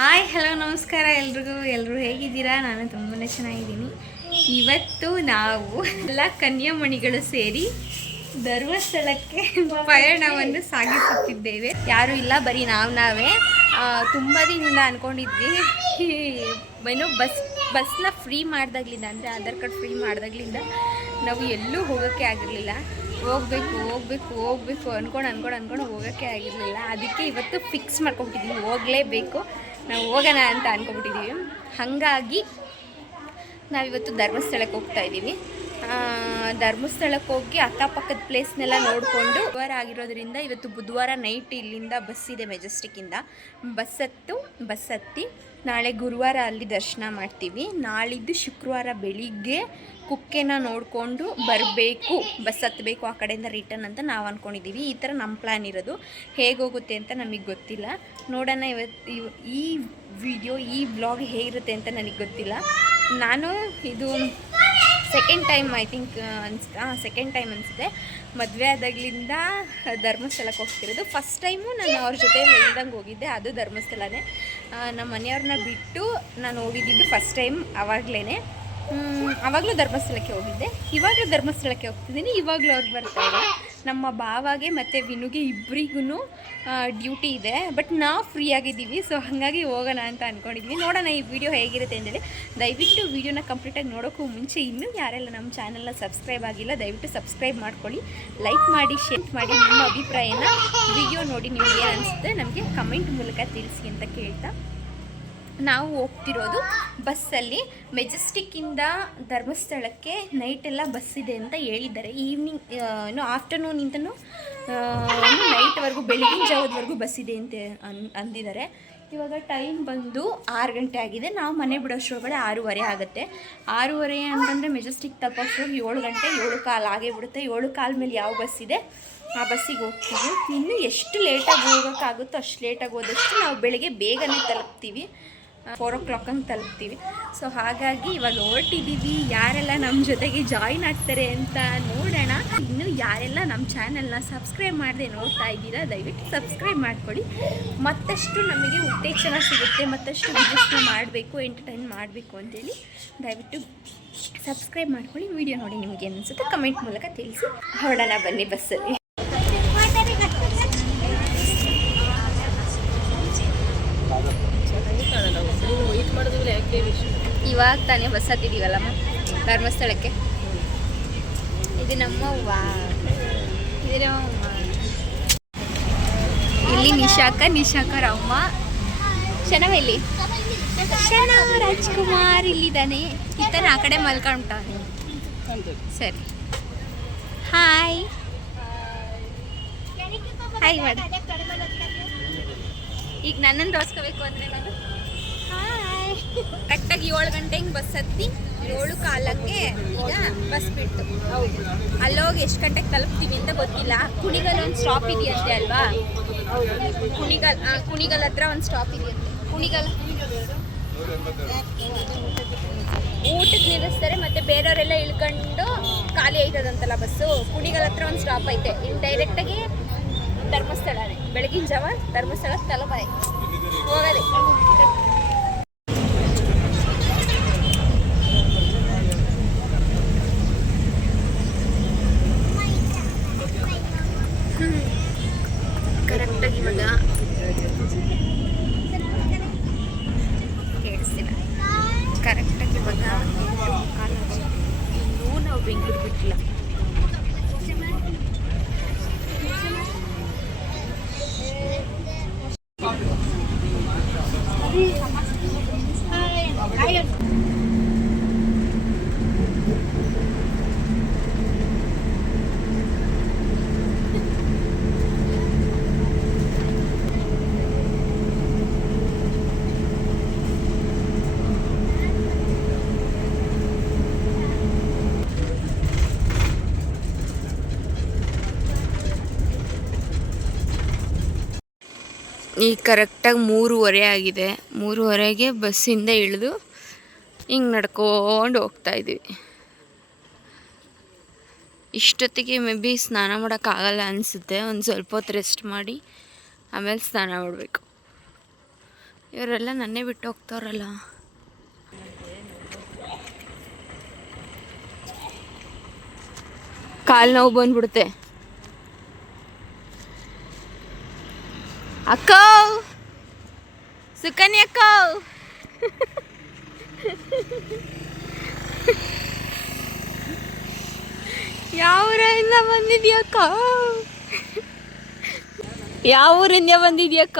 Hi, hello, ನಮಸ್ಕಾರ ಎಲ್ರಿಗೂ. ಎಲ್ಲರೂ ಹೇಗಿದ್ದೀರಾ? ನಾನು ತುಂಬಾ ಚೆನ್ನಾಗಿದ್ದೀನಿ. ಇವತ್ತು ನಾವು ಎಲ್ಲ ಕನ್ಯಾಮಣಿಗಳು ಸೇರಿ ಧರ್ಮಸ್ಥಳಕ್ಕೆ ಪಯಣವನ್ನು ಸಾಗಿಸುತ್ತಿದ್ದೇವೆ. ಯಾರೂ ಇಲ್ಲ, ಬರೀ ನಾವು ನಾವೇ. ತುಂಬ ದಿನದಿಂದ ಅಂದ್ಕೊಂಡಿದ್ವಿ ಏನು ಬಸ್, ಬಸ್ನ ಫ್ರೀ ಮಾಡಿದಾಗ್ಲಿಂದ, ಅಂದರೆ ಆಧಾರ್ ಕಾರ್ಡ್ ಫ್ರೀ ಮಾಡಿದಾಗ್ಲಿಂದ ನಾವು ಎಲ್ಲೂ ಹೋಗೋಕ್ಕೆ ಆಗಿರಲಿಲ್ಲ. ಹೋಗ್ಬೇಕು ಹೋಗ್ಬೇಕು ಹೋಗ್ಬೇಕು ಅಂದ್ಕೊಂಡು ಅಂದ್ಕೊಂಡು ಅಂದ್ಕೊಂಡು ಹೋಗೋಕ್ಕೆ ಆಗಿರಲಿಲ್ಲ. ಅದಕ್ಕೆ ಇವತ್ತು ಫಿಕ್ಸ್ ಮಾಡ್ಕೊಂಬಿಟ್ಟಿದ್ದೀವಿ ಹೋಗಲೇಬೇಕು. ನಾವು ಹೋಗೋಣ ಅಂತ ಅನ್ಕೊಂಬಿಟ್ಟಿದ್ದೀವಿ ಹಾಗಾಗಿ ನಾವಿವತ್ತು ಧರ್ಮಸ್ಥಳಕ್ಕೆ ಹೋಗ್ತಾ ಇದ್ದೀವಿ. ಧರ್ಮಸ್ಥಳಕ್ಕೆ ಹೋಗಿ ಅಕ್ಕಪಕ್ಕದ ಪ್ಲೇಸ್ನೆಲ್ಲ ನೋಡಿಕೊಂಡು ಬುಧವಾರ ಆಗಿರೋದ್ರಿಂದ ಇವತ್ತು ಬುಧವಾರ ನೈಟ್ ಇಲ್ಲಿಂದ ಬಸ್ ಇದೆ ಮೆಜೆಸ್ಟಿಕ್ಕಿಂದ. ಬಸ್ ಹತ್ತು, ಬಸ್ ಹತ್ತಿ ನಾಳೆ ಗುರುವಾರ ಅಲ್ಲಿ ದರ್ಶನ ಮಾಡ್ತೀವಿ. ನಾಳಿದ್ದು ಶುಕ್ರವಾರ ಬೆಳಿಗ್ಗೆ ಕುಕ್ಕೆನ ನೋಡಿಕೊಂಡು ಬರಬೇಕು, ಬಸ್ ಹತ್ತಬೇಕು ಆ ಕಡೆಯಿಂದ ರಿಟರ್ನ್ ಅಂತ ನಾವು ಅಂದ್ಕೊಂಡಿದ್ದೀವಿ ಈ ಥರ ನಮ್ಮ ಪ್ಲ್ಯಾನ್ ಇರೋದು. ಹೇಗೋಗುತ್ತೆ ಅಂತ ನಮಗೆ ಗೊತ್ತಿಲ್ಲ. ನೋಡೋಣ ಇವತ್ತು ಇವ್- ಈ ವಿಡಿಯೋ ಈ ಬ್ಲಾಗ್ ಹೇಗಿರುತ್ತೆ ಅಂತ ನನಗೆ ಗೊತ್ತಿಲ್ಲ. ನಾನು ಇದು ಸೆಕೆಂಡ್ ಟೈಮ್ ಐ ಥಿಂಕ್ ಹಾಂ ಸೆಕೆಂಡ್ ಟೈಮ್ ಅನಿಸುತ್ತೆ. ಮದುವೆ ಆದಾಗ್ಲಿಂದ ಧರ್ಮಸ್ಥಳಕ್ಕೆ ಹೋಗ್ತಿರೋದು. ಫಸ್ಟ್ ಟೈಮು ನಾನು ಅವ್ರ ಜೊತೆ ಹೇಳ್ದಂಗೆ ಹೋಗಿದ್ದೆ. ಅದು ಧರ್ಮಸ್ಥಳನೇ. ನಮ್ಮ ಮನೆಯವ್ರನ್ನ ಬಿಟ್ಟು ನಾನು ಹೋಗಿದ್ದಿದ್ದು ಫಸ್ಟ್ ಟೈಮ್ ಆವಾಗಲೇ ಆವಾಗಲೂ ಧರ್ಮಸ್ಥಳಕ್ಕೆ ಹೋಗಿದ್ದೆ. ಇವಾಗಲೂ ಧರ್ಮಸ್ಥಳಕ್ಕೆ ಹೋಗ್ತಿದ್ದೀನಿ. ಇವಾಗಲೂ ಅವ್ರು ಬರ್ತಾರೆ ನಮ್ಮ ಬಾವಾಗೆ ಮತ್ತು ವಿನುಗೆ ಇಬ್ಬರಿಗೂ ಡ್ಯೂಟಿ ಇದೆ. ಬಟ್ ನಾವು ಫ್ರೀ ಆಗಿದ್ದೀವಿ ಸೊ ಹಾಗಾಗಿ ಹೋಗೋಣ ಅಂತ ಅಂದ್ಕೊಂಡಿದ್ವಿ ನೋಡೋಣ ಈ ವಿಡಿಯೋ ಹೇಗಿರುತ್ತೆ ಅಂದರೆ ದಯವಿಟ್ಟು ವಿಡಿಯೋನ ಕಂಪ್ಲೀಟಾಗಿ ನೋಡೋಕ್ಕೂ ಮುಂಚೆ ಇನ್ನೂ ಯಾರೆಲ್ಲ ನಮ್ಮ ಚಾನಲ್ನ ಸಬ್ಸ್ಕ್ರೈಬ್ ಆಗಿಲ್ಲ, ದಯವಿಟ್ಟು ಸಬ್ಸ್ಕ್ರೈಬ್ ಮಾಡ್ಕೊಳ್ಳಿ. ಲೈಕ್ ಮಾಡಿ ಶೇರ್ ಮಾಡಿ ನಿಮ್ಮ ಅಭಿಪ್ರಾಯನ ವಿಡಿಯೋ ನೋಡಿ ನಿಮಗೆ ಏನು ಅನಿಸುತ್ತೆ, ನಮಗೆ ಕಮೆಂಟ್ ಮೂಲಕ ತಿಳಿಸಿ ಅಂತ ಕೇಳ್ತಾ. ನಾವು ಹೋಗ್ತಿರೋದು ಬಸ್ಸಲ್ಲಿ. ಮೆಜೆಸ್ಟಿಕ್ಕಿಂದ ಧರ್ಮಸ್ಥಳಕ್ಕೆ ನೈಟೆಲ್ಲ ಬಸ್ ಇದೆ ಅಂತ ಹೇಳಿದ್ದಾರೆ. ಈವ್ನಿಂಗ್ ಏನು ಆಫ್ಟರ್ನೂನಿಂದನೂ ನೈಟ್ವರೆಗೂ ಬೆಳಗಿನ ಜಾವದವರೆಗೂ ಬಸ್ ಇದೆ ಅಂತ ಅನ್, ಅಂದಿದ್ದಾರೆ. ಇವಾಗ ಟೈಮ್ ಬಂದು ಆರು ಗಂಟೆ ಆಗಿದೆ. ನಾವು ಮನೆ ಬಿಡೋಷ್ಟ್ರೊಳಗಡೆ ಆರೂವರೆ ಆಗುತ್ತೆ. ಆರೂವರೆ ಅಂತಂದರೆ ಮೆಜೆಸ್ಟಿಕ್ ತಲುಪೋಷ್ಟ್ರೊಳಗೆ ಏಳು ಗಂಟೆ, ಏಳು ಕಾಲು ಆಗೇ ಬಿಡುತ್ತೆ. ಏಳು ಕಾಲ ಮೇಲೆ ಯಾವ ಬಸ್ ಇದೆ, ಆ ಬಸ್ಸಿಗೆ ಹೋಗ್ತೀವಿ. ಇನ್ನು ಎಷ್ಟು ಲೇಟಾಗಿ ಹೋಗೋಕ್ಕಾಗುತ್ತೋ ಅಷ್ಟು ಲೇಟಾಗಿ ಹೋದಷ್ಟು ನಾವು ಬೆಳಗ್ಗೆ ಬೇಗನೆ ತಲುಪ್ತೀವಿ. ಫೋರ್ ಓ ಕ್ಲಾಕ್ ಹಂಗೆ ತಲುಪ್ತೀವಿ. ಸೊ ಹಾಗಾಗಿ ಇವಾಗ ಹೊರಟಿದ್ದೀವಿ ಯಾರೆಲ್ಲ ನಮ್ಮ ಜೊತೆಗೆ ಜಾಯಿನ್ ಆಗ್ತಾರೆ ಅಂತ ನೋಡೋಣ. ಇನ್ನು ಯಾರೆಲ್ಲ ನಮ್ಮ ಚಾನಲ್ನ ಸಬ್ಸ್ಕ್ರೈಬ್ ಮಾಡದೆ ನೋಡ್ತಾ ಇದ್ದೀರಾ, ದಯವಿಟ್ಟು ಸಬ್ಸ್ಕ್ರೈಬ್ ಮಾಡ್ಕೊಳ್ಳಿ. ಮತ್ತಷ್ಟು ನಮಗೆ ಉತ್ತೇಜನ ಸಿಗುತ್ತೆ, ಮತ್ತಷ್ಟು ವಿಡಿಯೋಸ್ನ ಮಾಡಬೇಕು ಎಂಟರ್ಟೈನ್ ಮಾಡಬೇಕು ಅಂತೇಳಿ ದಯವಿಟ್ಟು ಸಬ್ಸ್ಕ್ರೈಬ್ ಮಾಡ್ಕೊಳ್ಳಿ. ವಿಡಿಯೋ ನೋಡಿ ನಿಮಗೆ ಅನಿಸುತ್ತೆ ಕಮೆಂಟ್ ಮೂಲಕ ತಿಳಿಸಿ. ಹೊರಡೋಣ ಬನ್ನಿ ಬಸ್ಸಲ್ಲಿ. ಇವಾಗ ತಾನೇ ಬಸ್ ಧರ್ಮಸ್ಥಳಕ್ಕೆ. ಇದು ನಮ್ಮ ಇಲ್ಲಿ ನಿಶಾಕ ನಿಶಾಕ ಅಮ್ಮ ಶನವ ಇಲ್ಲಿ? ಶನ ರಾಜ್ಕುಮಾರ್ ಇಲ್ಲಿದ್ದಾನೆ. ಇತ್ತಾನೆ ಆ ಕಡೆ ಮಲ್ಕೊಂಡ್ತಾನೆ ಸರಿ. ಹಾಯ್ ಹಾಯ್ ಮಾಡ ಈಗ ನನ್ನನ್ನು ತೋರಿಸ್ಕೋಬೇಕು ಅಂದರೆ ನಾನು? ಕರೆಕ್ಟಾಗಿ ಏಳು ಗಂಟೆ ಹಿಂಗೆ ಬಸ್ ಹತ್ತಿ ಏಳು ಕಾಲಕ್ಕೆ ಈಗ ಬಸ್ ಬಿಟ್ಟು ಹೌದು. ಅಲ್ಲೋಗಿ ಎಷ್ಟು ಗಂಟೆಗೆ ತಲುಪ್ತೀವಿ ಅಂತ ಗೊತ್ತಿಲ್ಲ. ಕುಣಿಗಲ್ ಒಂದು ಸ್ಟಾಪ್ ಇದೆಯಂತೆ ಅಲ್ವಾ? ಕುಣಿಗಲ್ ಕುಣಿಗಲ್ ಹತ್ರ ಒಂದು ಸ್ಟಾಪ್ ಇದೆಯಂತೆ. ಕುಣಿಗಲ್. ಊಟಕ್ಕೆ ನಿಲ್ಲಿಸ್ತಾರೆ, ಮತ್ತೆ ಬೇರೆಯವರೆಲ್ಲ ಇಳ್ಕೊಂಡು ಖಾಲಿ ಆಯ್ತದಂತಲ್ಲ ಬಸ್ಸು? ಕುಣಿಗಲ್ ಹತ್ರ ಒಂದು ಸ್ಟಾಪ್ ಐತೆ. ಇನ್ನು ಡೈರೆಕ್ಟಾಗಿ ಧರ್ಮಸ್ಥಳನೇ. ಬೆಳಗಿನ ಜಾವ ಧರ್ಮಸ್ಥಳ ತಲುಪಾಯ ಹೋಗದೆ ಕರೆಕ್ಟಾಗಿ ಇವಾಗ ಕೇಳಿಸ್ತಿಲ್ಲ ಕರೆಕ್ಟಾಗಿ ಇವಾಗ ಕಾಲೇಜ್ ಇನ್ನೂ ನಾವು ಬೆಂಗಳೂರು ಬಿಟ್ಟಿಲ್ಲ ಈಗ ಕರೆಕ್ಟಾಗಿ ಮೂರುವರೆ ಆಗಿದೆ. ಮೂರುವರೆಗೆ ಬಸ್ಸಿಂದ ಇಳಿದು ಹಿಂಗೆ ನಡ್ಕೊಂಡು ಹೋಗ್ತಾ ಇಷ್ಟೊತ್ತಿಗೆ ಮೇ ಬಿ ಸ್ನಾನ ಮಾಡೋಕ್ಕಾಗಲ್ಲ ಅನಿಸುತ್ತೆ. ಒಂದು ಸ್ವಲ್ಪ ಹೊತ್ತು ರೆಸ್ಟ್ ಮಾಡಿ ಆಮೇಲೆ ಸ್ನಾನ ಮಾಡಬೇಕು. ಇವರೆಲ್ಲ ನನ್ನೇ ಬಿಟ್ಟು ಹೋಗ್ತಾರಲ್ಲ ಕಾಲು ನೋವು ಬಂದ್ಬಿಡುತ್ತೆ. ಅಕ್ಕ ಸುಕನ್ಯ ಅಕ್ಕ ಯಾವ ಊರಿಂದ ಬಂದಿದ್ಯಕ್ಕ ಯಾವ ಊರಿಂದ ಬಂದಿದ್ಯಕ್ಕ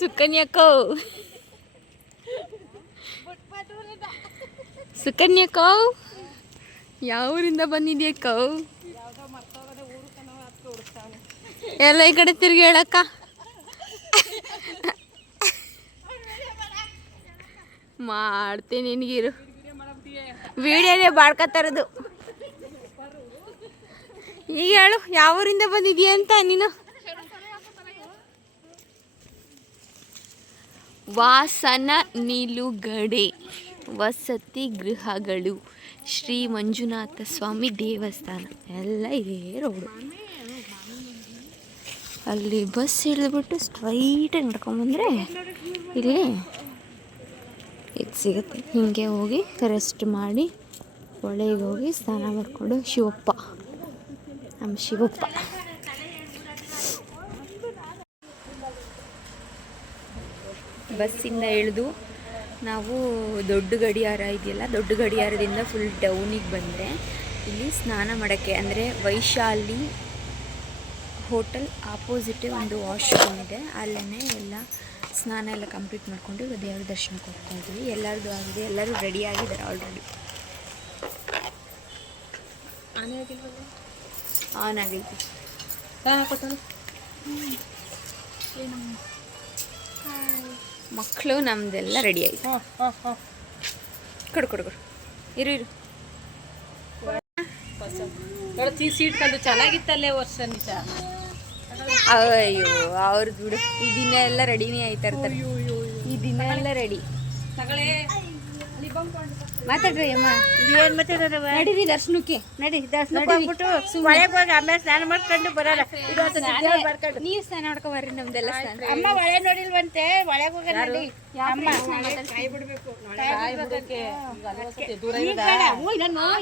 ಸುಕನ್ಯಕ್ಕ ಸುಕನ್ಯಕ್ಕ ಯಾವ ಊರಿಂದ ಬಂದಿದ್ಯಕ್ಕ ಎಲ್ಲ ಈ ಕಡೆ ತಿರ್ಗಿ ಹೇಳಕ್ಕ ಮಾಡ್ತೀನಿ ನಿನಗಿರು. ವಿಡಿಯೋನೇ ಬಾಡ್ಕೊತಾರದು ಈಗ ಹೇಳು ಯಾವ ಊರಿಂದ ಬಂದಿದ್ಯಾ ಅಂತ ನೀನು? ವಾಸನ ನಿಲುಗಡೆ, ವಸತಿ ಗೃಹಗಳು, ಶ್ರೀ ಮಂಜುನಾಥ ಸ್ವಾಮಿ ದೇವಸ್ಥಾನ. ಎಲ್ಲ ಇದೇ ರೋಡು ಅಲ್ಲಿ ಬಸ್ ಇಳಿದ್ಬಿಟ್ಟು ಸ್ಟ್ರೈಟಾಗಿ ನಡ್ಕೊಂಬಂದರೆ ಇಲ್ಲಿ ಇದು ಸಿಗುತ್ತೆ. ಹೀಗೆ ಹೋಗಿ ರೆಸ್ಟ್ ಮಾಡಿ ಹೊಳೆಗೆ ಹೋಗಿ ಸ್ನಾನ ಮಾಡಿಕೊಂಡು ಶಿವಪ್ಪ. ನಮ್ಮ ಶಿವಪ್ಪ. ಬಸ್ಸಿಂದ ಇಳಿದು ನಾವು ದೊಡ್ಡ ಗಡಿಯಾರ ಇದೆಯಲ್ಲ, ದೊಡ್ಡ ಗಡಿಯಾರದಿಂದ ಫುಲ್ ಡೌನಿಗೆ ಬಂದರೆ ಇಲ್ಲಿ ಸ್ನಾನ ಮಾಡೋಕ್ಕೆ, ಅಂದರೆ ವೈಶಾಲಿ ಹೋಟೆಲ್ ಆಪೋಸಿಟೇ ಒಂದು ವಾಶ್ರೂಮ್ ಇದೆ. ಅಲ್ಲೇ ಎಲ್ಲ ಸ್ನಾನ ಎಲ್ಲ ಕಂಪ್ಲೀಟ್ ಮಾಡ್ಕೊಂಡು ಇವಾಗ ದೇವ್ರ ದರ್ಶನಕ್ಕೆ ಹೋಗ್ತಾ ಇದ್ವಿ ಎಲ್ಲರದು ಆಗಿದೆ ಎಲ್ಲರೂ ರೆಡಿ ಆಗಿದ್ದಾರೆ ಆಲ್ರೆಡಿ ಆನ್ ಆಗೈತಿ ಮಕ್ಕಳು ನಮ್ದೆಲ್ಲ ರೆಡಿ ಆಯ್ತು. ಕೊಡು ಕೊಡು ಕೊಡು. ಇರು ಇರು. ಸೀಟ್ ಕಂಡು ಚೆನ್ನಾಗಿತ್ತಲ್ಲೇ ವರ್ಷ ನಿಜ. ಅಯ್ಯೋ ಅವ್ರ ಬಿಡು ಈ ದಿನ ಎಲ್ಲ ರೆಡಿನೇ ಆಯ್ತಾ ಇರ್ತಾರೆ. ಈ ದಿನ ಎಲ್ಲ ರೆಡಿ. ಮಾತಾಡ್ರಿ ಅಮ್ಮ. ಏನ್ ಮತ್ತೆ ನಡೀರಿ ದರ್ಶನಕ್ಕೆ. ನಡಿ ದರ್ಶನಕ್ಕೆ ಹೋಗ್ಬಿಟ್ಟು ಒಳಗೆ ಹೋಗಿ ಆಮೇಲೆ ಸ್ನಾನ ಮಾಡ್ಕೊಂಡು ಬರಲ್ಲ. ಬರ್ಕೊಂಡು ನೀವು ಸ್ನಾನ ಮಾಡ್ಕೊ ಬರ್ರಿ ನಮ್ದೆಲ್ಲ ಸ್ನಾನ. ಅಮ್ಮ ಒಳೆ ನೋಡಿಲ್ವಂತೆ? ಒಳಗೆ ಹೋಗ ನಡಿ. ಅಮ್ಮ.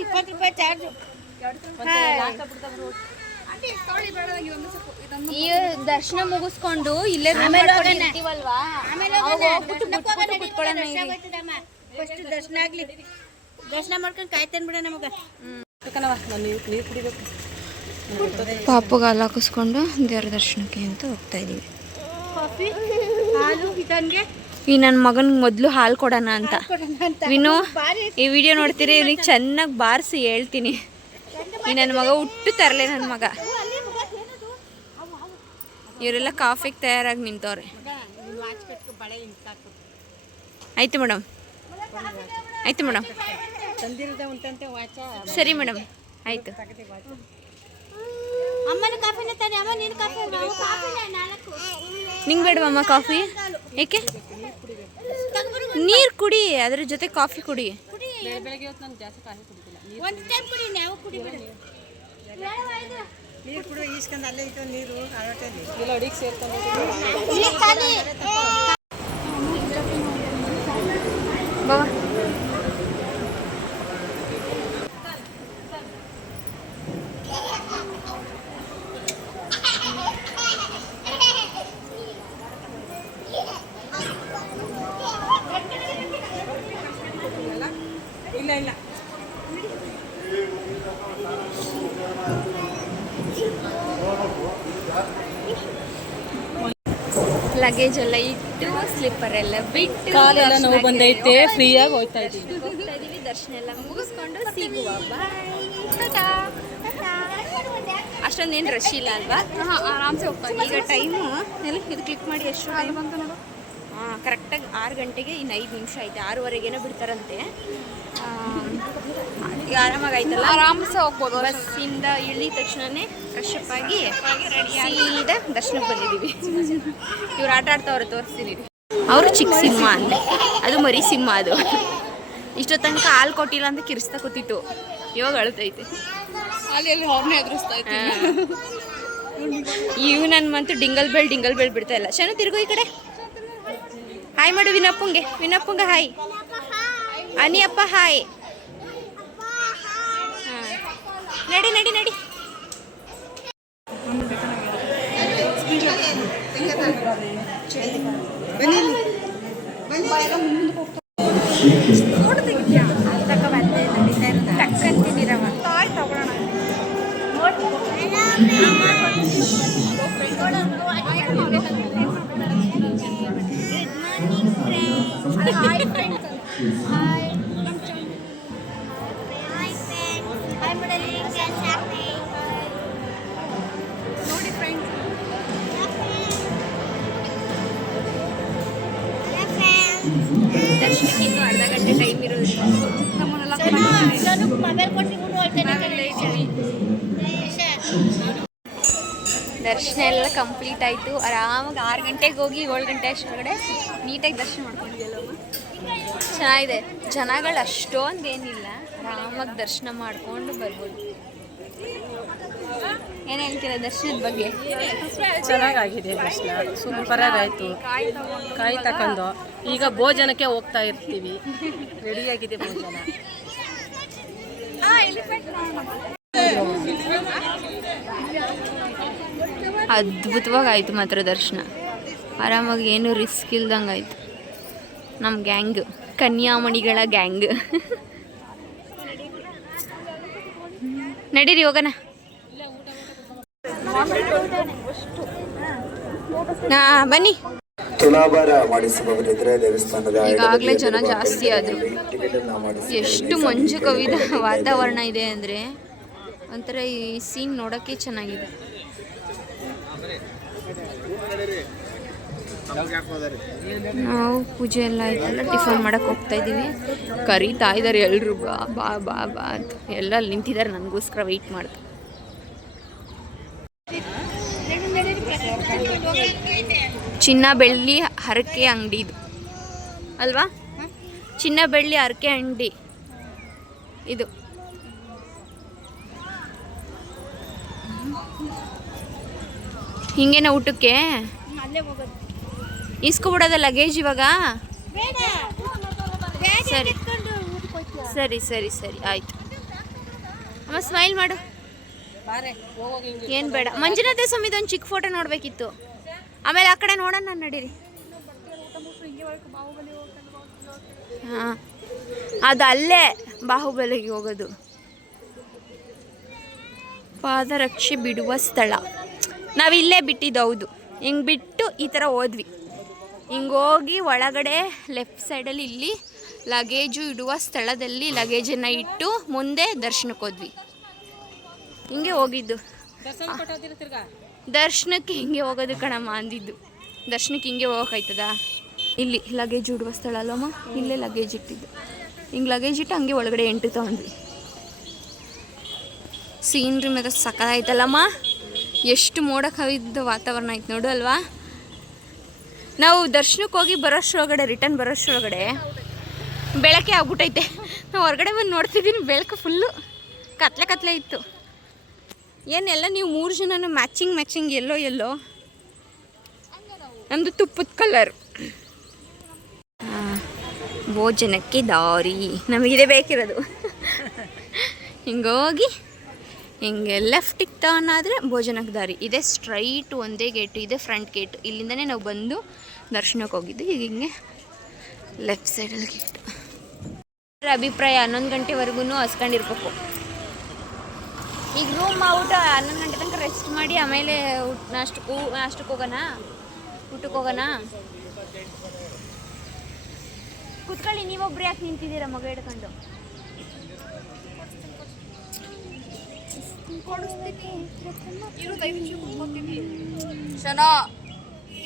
ಇಪ್ಪತ್ತು ರೂಪಾಯಿ ಚಾರ್ಜ್. ಈ ದರ್ಶನ ಮುಗಿಸ್ಕೊಂಡು ಇಲ್ಲೇ ಇಲ್ಲಿ. ಫಸ್ಟ್ ದರ್ಶನ ಆಗ್ಲಿ. ದರ್ಶನ ಮಾಡ್ಕೊಂಡು ಕಾಯ್ತೇನೆ ಬಿಡ ನಮಗ. ನೀರು ಕುಡಿಬೇಕು. ಪಾಪಗೆ ಹಾಲು ಹಾಕಿಸ್ಕೊಂಡು ದೇವ್ರ ದರ್ಶನಕ್ಕೆ ಅಂತ ಹೋಗ್ತಾ ಇದೀವಿ. ಕಾಫಿ? ಹಾಲು? ಇದನ್ಗೆ? ಈ ನನ್ನ ಮಗನ ಮೊದಲು ಹಾಲು ಕೊಡೋಣ ಅಂತ. ಇನ್ನು ವಿನು ಈ ವಿಡಿಯೋ ನೋಡ್ತೀರಿ ಇವ್ರಿಗೆ ಚೆನ್ನಾಗಿ ಬಾರಿಸಿ ಹೇಳ್ತೀನಿ. ಈ ನನ್ನ ಮಗ ಹುಟ್ಟು ತರಲೆ ನನ್ನ ಮಗ. ಇವರೆಲ್ಲ ಕಾಫಿಗೆ ತಯಾರಾಗಿ ನಿಂತವ್ರೆ. ಆಯ್ತು ಮೇಡಮ್. ಆಯ್ತು ಮೇಡಮ್. ತಂದಿರದ ಉಂಟಂತೆ ವಾಚ ಸರಿ ಮೇಡಮ್. ಆಯ್ತು. ಅಮ್ಮನ ಕಾಫಿನ ತಾನೆ ಅಮ್ಮ ನೀನು ಕಾಫಿ ಕಾಫಿನ ನಾಲ್ಕು. ನಿಂಗೆ ಬೇಡವಮ್ಮ ಕಾಫಿ? ಏಕೆ? ನೀರು ಕುಡಿ ಅದ್ರ ಜೊತೆ ಕಾಫಿ ಕುಡಿ. ಒಂದು ಟೈಮ್ ಕುಡಿ ನಾವು ಕುಡಿಬೇಡ ನೀರು ಕುಡಿ ಈಸ್ಕೊಂಡು ಅಲ್ಲೇ ಇಟ್ಟು ನೀರು ಇಲ್ಲ ಅಡಿಗೆ ಸೇರ್ಕೊಂಡು ಬಾವಾ ಇಲ್ಲ ಇಲ್ಲ ಲಗೇಜ್ ಎಲ್ಲ ಇಟ್ಟು ಸ್ಲಿಪ್ಪರ್ ಎಲ್ಲ ಬಿಟ್ಟು ಕಾಲೆಲ್ಲ ನೋವು ಬಂದೈತೆ ಫ್ರೀಯಾಗಿ ಹೋಗ್ತಾ ಇದ್ದೀವಿ. ಹೋಗ್ತಾ ಇದ್ದೀವಿ ದರ್ಶನ ಎಲ್ಲ ಮುಗಿಸ್ಕೊಂಡು ಸಿಗುವ. ಅಷ್ಟೊಂದೇನು ರಶ್ ಇಲ್ಲ ಅಲ್ವಾ? ಆರಾಮ್ಸೆ ಹೋಗ್ತಾ ಈಗ ಟೈಮು ಎಲ್ಲ? ಇದು ಕ್ಲಿಕ್ ಮಾಡಿ ಎಷ್ಟು ಟೈಮ್ ಅಂತ ನೋಡು ಹಾಂ ಕರೆಕ್ಟಾಗಿ ಆರು ಗಂಟೆಗೆ ಇನ್ನು ಐದು ನಿಮಿಷ ಆಯ್ತು. ಆರೂವರೆಗೇನೋ ಬಿಡ್ತಾರಂತೆ. ಆ, ಈಗ ಆರಾಮಾಗಾಯ್ತಲ್ಲ? ಆರಾಮ್ಸೆ ಹೋಗ್ಬೋದು. ಬಸ್ಸಿಂದ ಇಳಿದ ತಕ್ಷಣನೇ ಫ್ರೆಶ್ ಅಪ್ ಆಗಿ ಸೀದಾ ದರ್ಶನಕ್ಕೆ ಬಂದಿದ್ದೀವಿ. ಇವ್ರು ಆಟ ಆಡ್ತಾವ್ರೆ ತೋರಿಸ್ತೀನಿ. ಅವರು ಚಿಕ್ಕ ಸಿಂಹ ಅಂದೆ ಅದು ಮರಿ ಸಿಂಹ ಅದು. ಇಷ್ಟೋ ತನಕ ಹಾಲು ಕೊಟ್ಟಿಲ್ಲ ಅಂತ ಕಿರಿಸ್ತಾ ಕೂತಿತ್ತು. ಇವಾಗ ಅಳ್ತೈತೆ. ಇವು ನನ್ನ ಹೋಗ್ನೆ ಇವ್ ನನ್ ಮಂತು ಡಿಂಗಲ್ ಬೆಳ್ ಡಿಂಗಲ್ ಬೆಳ್ ಬಿಡ್ತಾ ಇಲ್ಲ. ಶನ ತಿರುಗು ಈ ಕಡೆ. ಹಾಯ್ ಮಾಡು ವಿನಪ್ಪಂಗೆ. ವಿನಪ್ಪಂಗ ಹಾಯ್ ಅನಿಯಪ್ಪ ಹಾಯ್ ನಡಿ ನಡಿ ನಡಿ. ನಡಿ ಟಕ್ಕಂತಿದ್ದೀರವ ಗಂಟೆಗೆ ಹೋಗಿ ಏಳು ಗಂಟೆ ಅಷ್ಟೊಳಗಡೆ ನೀಟಾಗಿ ದರ್ಶನ ಮಾಡ್ಕೊಂಡಿದ್ದೆಲ್ಲ ಚೆನ್ನಾಗಿದೆ. ಜನಗಳು ಅಷ್ಟೊಂದು ಏನಿಲ್ಲ ಆರಾಮಾಗಿ ದರ್ಶನ ಮಾಡ್ಕೊಂಡು ಬರ್ಬೋದು. ಏನು ಹೇಳ್ತೀರಾ ದರ್ಶನದ ಬಗ್ಗೆ? ಚೆನ್ನಾಗಾಗಿದೆ ದರ್ಶನ. ಸೂಪರ್ ಆಗಾಯ್ತು ಕಾಯಿ ತಕೊಂಡು. ಈಗ ಭೋಜನಕ್ಕೆ ಹೋಗ್ತಾ ಇರ್ತೀವಿ. ರೆಡಿಯಾಗಿದೆ ಭೋಜನ. ಅದ್ಭುತವಾಗಿ ಆಯಿತು ಮಾತ್ರ ದರ್ಶನ. ಆರಾಮಾಗಿ ಏನು ರಿಸ್ಕ್ ಇಲ್ದಂಗೆ ಆಯಿತು. ನಮ್ಮ ಗ್ಯಾಂಗ್ ಕನ್ಯಾಮಣಿಗಳ ಗ್ಯಾಂಗ್ ನಡೀರಿ ಹೋಗೋಣ. ನಾ ಬನ್ನಿ. ಈಗಾಗಲೇ ಜನ ಜಾಸ್ತಿ ಆದ್ರು. ಎಷ್ಟು ಮಂಜು ಕವಿದ ವಾತಾವರಣ ಇದೆ ಅಂದರೆ ಒಂಥರ ಈ ಸೀನ್ ನೋಡೋಕ್ಕೆ ಚೆನ್ನಾಗಿದೆ. ನಾವು ಪೂಜೆ ಎಲ್ಲ ಆಯ್ತಲ್ಲ ಟಿಫನ್ ಮಾಡಕ್ಕೆ ಹೋಗ್ತಾ ಇದ್ದೀವಿ. ಕರೀತಾ ಇದ್ದಾರೆ ಎಲ್ಲರೂ ಬಾ ಬಾ ಬಾ ಬಾ ಅಂತ. ಎಲ್ಲ ಅಲ್ಲಿ ನಿಂತಿದ್ದಾರೆ, ನನಗೋಸ್ಕರ ವೆಯ್ಟ್ ಮಾಡ್ತಾರೆ ಚಿನ್ನ ಬೆಳ್ಳಿ ಹರಕೆ ಅಂಗಡಿ ಇದು. ಅಲ್ವಾ? ಚಿನ್ನ ಬೆಳ್ಳಿ ಹರಕೆ ಅಂಗಡಿ ಇದು. ಹಿಂಗೇನ ಊಟಕ್ಕೆ? ಇಸ್ಕೊಬಿಡೋದ ಲಗೇಜ್ ಇವಾಗ? ಸರಿ. ಸರಿ ಸರಿ ಸರಿ ಆಯ್ತು. ಅಮ್ಮ ಸ್ಮೈಲ್ ಮಾಡು. ಬಾರೆ ಹೋಗೋಗಿ ಹಿಂಗೆ ಏನು ಬೇಡ. ಮಂಜುನಾಥ ಸ್ವಾಮಿದು ಒಂದು ಚಿಕ್ಕ ಫೋಟೋ ನೋಡಬೇಕಿತ್ತು. ಆಮೇಲೆ ಆ ಕಡೆ ನೋಡೋಣ ನಾನು ನಡೀರಿ. ಹಾಂ ಅದು ಅಲ್ಲೇ ಬಾಹುಬಲಿಗೆ ಹೋಗೋದು. ಪಾದರಕ್ಷೆ ಬಿಡುವ ಸ್ಥಳ. ನಾವಿಲ್ಲೇ ಬಿಟ್ಟಿದ್ದು ಹೌದು. ಹಿಂಗೆ ಬಿಟ್ಟು ಈ ಥರ ಹೋದ್ವಿ. ಹಿಂಗೆ ಹೋಗಿ ಒಳಗಡೆ ಲೆಫ್ಟ್ ಸೈಡಲ್ಲಿ ಇಲ್ಲಿ ಲಗೇಜು ಇಡುವ ಸ್ಥಳದಲ್ಲಿ ಲಗೇಜನ್ನು ಇಟ್ಟು ಮುಂದೆ ದರ್ಶನಕ್ಕೆ ಹೋದ್ವಿ. ಹಿಂಗೆ ಹೋಗಿದ್ದು. ದರ್ಶನಕ್ಕೆ ಹಿಂಗೆ ಹೋಗೋದು ಕಣಮ್ಮ ಅಂದಿದ್ದು. ದರ್ಶನಕ್ಕೆ ಹಿಂಗೆ ಹೋಗೋಕ್ಕಾಯ್ತದ ಇಲ್ಲಿ ಲಗೇಜ್ ಇಡುವ ಸ್ಥಳ ಅಲ್ಲಮ್ಮ ಇಲ್ಲೇ ಲಗೇಜ್ ಇಟ್ಟಿದ್ದು. ಹಿಂಗೆ ಲಗೇಜ್ ಇಟ್ಟು ಹಂಗೆ ಒಳಗಡೆ ಎಂಟು ತಗೊಂಡ್ವಿ. ಸೀನ್ರಿ ಮೇಲೆ ಸಕ್ಕತ್ತಾಯ್ತಲ್ಲಮ್ಮ ಎಷ್ಟು ಮೋಡ ಕವಿದ ವಾತಾವರಣ ಆಯ್ತು ನೋಡು ಅಲ್ವಾ? ನಾವು ದರ್ಶನಕ್ಕೆ ಹೋಗಿ ಬರೋಷ್ಟ್ರೊಳಗಡೆ ರಿಟರ್ನ್ ಬರೋಷ್ಟ್ರೊಳಗಡೆ ಬೆಳಕೆ ಆಗ್ಬಿಟ್ಟೈತೆ. ನಾವು ಹೊರಗಡೆ ಬಂದು ನೋಡ್ತಿದ್ದೀನಿ ಬೆಳಕು ಫುಲ್ಲು ಕತ್ಲೆ ಕತ್ಲೆ ಇತ್ತು. ಏನೆಲ್ಲ ನೀವು ಮೂರು ಜನನು ಮ್ಯಾಚಿಂಗ್ ಮ್ಯಾಚಿಂಗ್ ಎಲ್ಲೋ ಎಲ್ಲೋ. ನಮ್ಮದು ತುಪ್ಪದ ಕಲರ್ ಭೋಜನಕ್ಕೆ ದಾರಿ. ನಮಗಿದೆ ಬೇಕಿರೋದು. ಹಿಂಗೋಗಿ ಹಿಂಗೆ ಲೆಫ್ಟಿಗೆ ಟರ್ನ್ ಆದರೆ ಭೋಜನಕ್ಕೆ ದಾರಿ. ಇದೆ ಸ್ಟ್ರೈಟ್ ಒಂದೇ ಗೇಟು ಇದೆ ಫ್ರಂಟ್ ಗೇಟ್ ಇಲ್ಲಿಂದನೇ ನಾವು ಬಂದು ದರ್ಶನಕ್ಕೆ ಹೋಗಿದ್ದು. ಈಗ ಹಿಂಗೆ ಲೆಫ್ಟ್ ಸೈಡಲ್ಲಿ ಗೇಟ್ ಅಭಿಪ್ರಾಯ ಹನ್ನೊಂದು ಗಂಟೆವರೆಗೂ ಹಸ್ಕೊಂಡಿರ್ಬೇಕು. ಈಗ ರೂಮ್ ಔಟ್ ಹನ್ನೊಂದು ಗಂಟೆ ತನಕ ರೆಸ್ಟ್ ಮಾಡಿ ಆಮೇಲೆ ನಾಷ್ಟಕ್ಕೆ ನಾಷ್ಟಕ್ಕೆ ಹೋಗೋಣ? ಊಟಕ್ಕೆ ಹೋಗೋಣ? ಕುತ್ಕೊಳ್ಳಿ, ನೀವೊಬ್ರು ಯಾಕೆ ನಿಂತಿದ್ದೀರಾ ಮಗ ಹಿಡ್ಕೊಂಡು?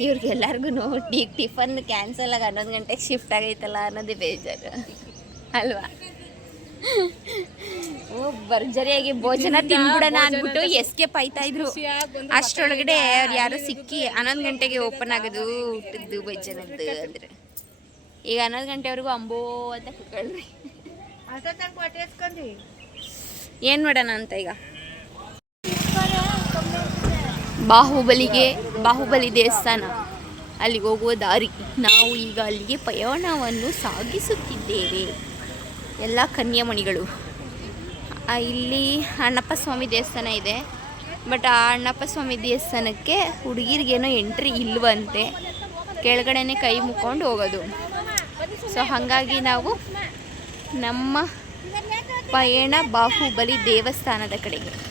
ಇವ್ರಿಗೆಲ್ಲರಿಗೂ ಟೀ ಟಿಫನ್ ಕ್ಯಾನ್ಸಲ್ ಆಗಿ ಹನ್ನೊಂದು ಗಂಟೆಗೆ ಶಿಫ್ಟ್ ಆಗೈತಲ್ಲ ಅನ್ನೋದೇ ಬೇಜಾರು. ಅಲ್ವಾ? ಓ ಭರ್ಜರಿಯಾಗಿ ಭೋಜನ ತಿನ್ಬಿಡೋಣ ಅಂದ್ಬಿಟ್ಟು ಎಸ್ಕೇಪ್ ಆಯ್ತಾ ಇದ್ರು. ಅಷ್ಟರೊಳಗಡೆ ಅವ್ರು ಯಾರು ಸಿಕ್ಕಿ ಹನ್ನೊಂದು ಗಂಟೆಗೆ ಓಪನ್ ಆಗೋದು ಊಟದ್ದು ಭೋಜನದ್ದು ಅಂದ್ರೆ. ಈಗ ಹನ್ನೊಂದು ಗಂಟೆವರೆಗೂ ಅಂಬೋ ಅಂತ ಕುತ್ಕೊಳ್ರಿ. ಏನು ಮಾಡೋಣ ಅಂತ ಈಗ? ಬಾಹುಬಲಿಗೆ, ಬಾಹುಬಲಿ ದೇವಸ್ಥಾನ. ಅಲ್ಲಿಗೆ ಹೋಗುವ ದಾರಿ. ನಾವು ಈಗ ಅಲ್ಲಿಗೆ ಪಯಣವನ್ನು ಸಾಗಿಸುತ್ತಿದ್ದೇವೆ. ಎಲ್ಲ ಕನ್ಯಾಮಣಿಗಳು. ಇಲ್ಲಿ ಅಣ್ಣಪ್ಪ ಸ್ವಾಮಿ ದೇವಸ್ಥಾನ ಇದೆ. ಬಟ್ ಆ ಅಣ್ಣಪ್ಪ ಸ್ವಾಮಿ ದೇವಸ್ಥಾನಕ್ಕೆ ಹುಡುಗಿರಿಗೇನೋ ಎಂಟ್ರಿ ಇಲ್ವಂತೆ. ಕೆಳಗಡೆನೆ ಕೈ ಮುಕ್ಕೊಂಡು ಹೋಗೋದು. ಸೊ ಹಾಗಾಗಿ ನಾವು ನಮ್ಮ ಪಯಣ ಬಾಹುಬಲಿ ದೇವಸ್ಥಾನದ ಕಡೆಗೆ.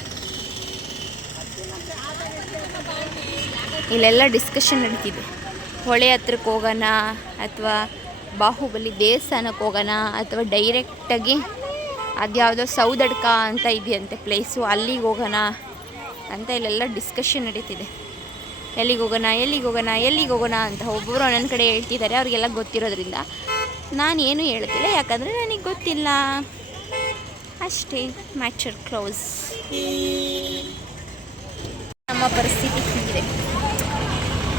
ಇಲ್ಲೆಲ್ಲ ಡಿಸ್ಕಷನ್ ನಡೀತಿದೆ. ಹೊಳೆ ಹತ್ರಕ್ಕೆ ಹೋಗೋಣ ಅಥವಾ ಬಾಹುಬಲಿ ದೇವಸ್ಥಾನಕ್ಕೆ ಹೋಗೋಣ ಅಥವಾ ಡೈರೆಕ್ಟಾಗಿ ಅದ್ಯಾವುದೋ ಸೌದಡ್ಕ ಅಂತ ಇದೆಯಂತೆ ಪ್ಲೇಸು ಅಲ್ಲಿಗೆ ಹೋಗೋಣ ಅಂತ ಇಲ್ಲೆಲ್ಲ ಡಿಸ್ಕಷನ್ ನಡೀತಿದೆ. ಎಲ್ಲಿಗೆ ಹೋಗೋಣ ಎಲ್ಲಿಗೆ ಹೋಗೋಣ ಎಲ್ಲಿಗೆ ಹೋಗೋಣ ಅಂತ ಒಬ್ಬೊಬ್ಬರು ಒಂದೊಂದು ಕಡೆ ಹೇಳ್ತಿದ್ದಾರೆ, ಅವ್ರಿಗೆಲ್ಲ ಗೊತ್ತಿರೋದ್ರಿಂದ. ನಾನು ಏನು ಹೇಳ್ತಿಲ್ಲ ಯಾಕಂದರೆ ನನಗೆ ಗೊತ್ತಿಲ್ಲ. ಅಷ್ಟೇ ಮ್ಯಾಚರ್ ಕ್ಲೋಸ್ ನಮ್ಮ ಪರಿಸ್ಥಿತಿ.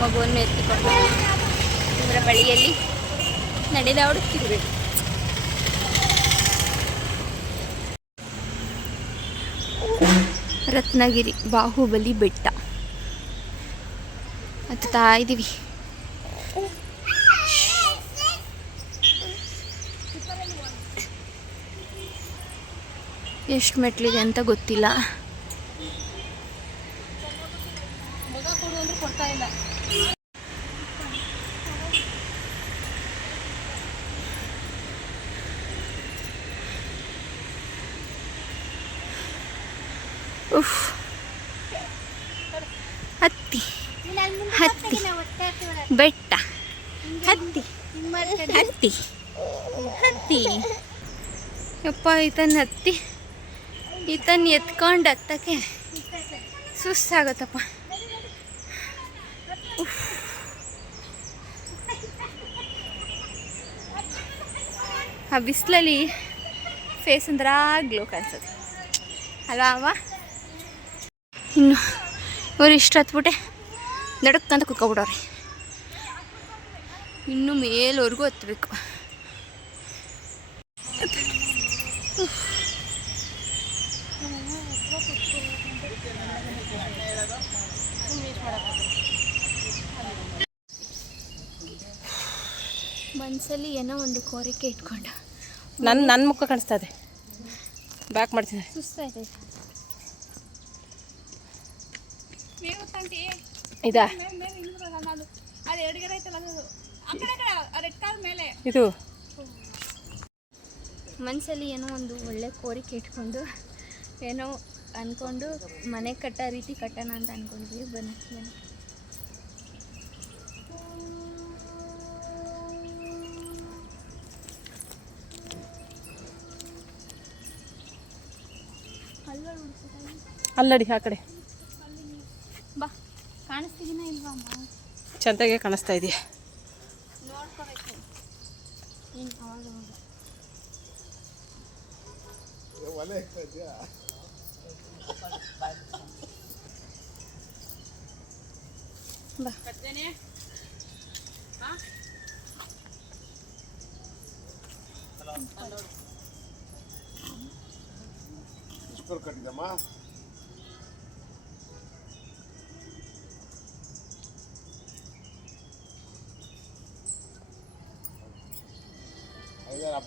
ಮಗುವನ್ನು ಎತ್ತಿಕೊಂಡು ಇವರ ಬಳಿಯಲ್ಲಿ ನಡೆದಾಡುತ್ತಿರಬೇಕು ರತ್ನಗಿರಿ ಬಾಹುಬಲಿ ಬೆಟ್ಟ. ಹತ್ತುತ್ತಾ ಇದ್ದೀವಿ ಎಷ್ಟು ಮೆಟ್ಲಿದೆ ಅಂತ ಗೊತ್ತಿಲ್ಲ. ಉಫ್. ಹತ್ತಿ. ಹತ್ತಿ. ಬೆಟ್ಟ. ಹತ್ತಿ. ಹತ್ತಿ. ಹತ್ತಿ. ಯಪ್ಪ, ಈತನ ಹತ್ತಿ. ಈತನ ಎತ್ಕೊಂಡು ಹತ್ತಕ್ಕೆ ಸುಸ್ತಾಗತ್ತಪ್ಪ. ಆ ಬಿಸಿಲಲ್ಲಿ ಫೇಸ್ ಅಂದ್ರಾಗ್ಲೂ ಗ್ಲೋ ಕಾಣಿಸುತ್ತೆ. ಅಲ್ವಾ ಅವ ಇನ್ನು ಇವ್ರು ಇಷ್ಟು ಹತ್ಬಿಟ್ಟೆ. ನಡಕ್ಕಂತ ಕುತ್ಕೊಬಿಡೋರಿ. ಇನ್ನು ಮೇಲ್ವರೆಗೂ ಹತ್ತಬೇಕು ಮನಸ್ಸಲ್ಲಿ ಏನೋ ಒಂದು ಕೋರಿಕೆ ಇಟ್ಕೊಂಡ. ನನ್ನ ನನ್ನ ಮುಖ ಕಾಣಿಸ್ತಾ ಇದೆ. ಬ್ಯಾಕ್ ಮಾಡ್ತೀನಿ. ಇದಾ? ಇದು? ಮನಸ್ಸಲ್ಲಿ ಏನೋ ಒಂದು ಒಳ್ಳೆ ಕೋರಿಕೆ ಇಟ್ಕೊಂಡು ಏನೋ ಅಂದ್ಕೊಂಡು ಮನೆ ಕಟ್ಟೋ ರೀತಿ ಕಟ್ಟೋಣ ಅಂತ ಅನ್ಕೊಂಡ್ವಿ ಬನ್ನಿ ಬನ್ನಿ. ಅಲ್ಲಡಿ ಆ ಕಡೆ ಬಾ ಕಾಣಿಸ್ತಿದ್ದೀನ ಇಲ್ವಾ ಅಮ್ಮ ಚೆಂದಾಗೆ ಕಾಣಿಸ್ತಾ ಇದೆಯಾ? ನೋಡ್ಕೋಬೇಕು ನೀನು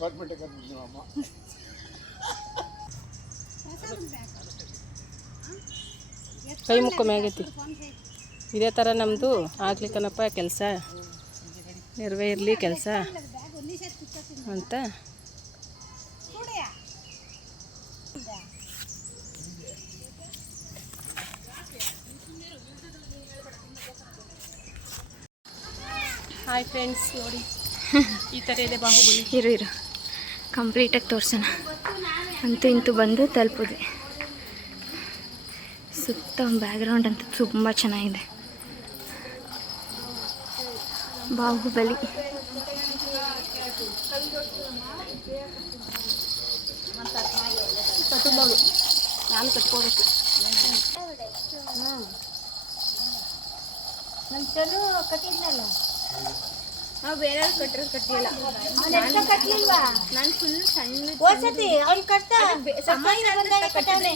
ಅವಾಗ ಅವಾಗ ಬಾ ಕೈ ಮುಖ ಆಗೈತಿ ಇದೇ ಥರ ನಮ್ಮದು ಆಗ್ಲಿಕ್ಕನಪ್ಪ ಕೆಲಸ. ನೆರವೇರಲಿ ಕೆಲಸ ಅಂತ. ಹಾಯ್ ಫ್ರೆಂಡ್ಸ್ ನೋಡಿ ಈ ಥರ ಇದೆ ಬಾಹುಬಲಿ. ಇರು ಇರು. ಕಂಪ್ಲೀಟಾಗಿ ತೋರ್ಸೋಣ. ಅಂತೂ ಇಂತೂ ಬಂದು ತಲುಪಿದೆ. ಸುತ್ತ ಬ್ಯಾಕ್ಗ್ರೌಂಡ್ ಅಂತೂ ತುಂಬ ಚೆನ್ನಾಗಿದೆ. ಬಾಹುಬಲಿ. ನಾನು ಕಟ್ಕೋಬೇಕು ನಾವು ಬೇರೆ ಕಟ್ಟಿಲ್ಲ ನಾನು ಫುಲ್ ಸಣ್ಣ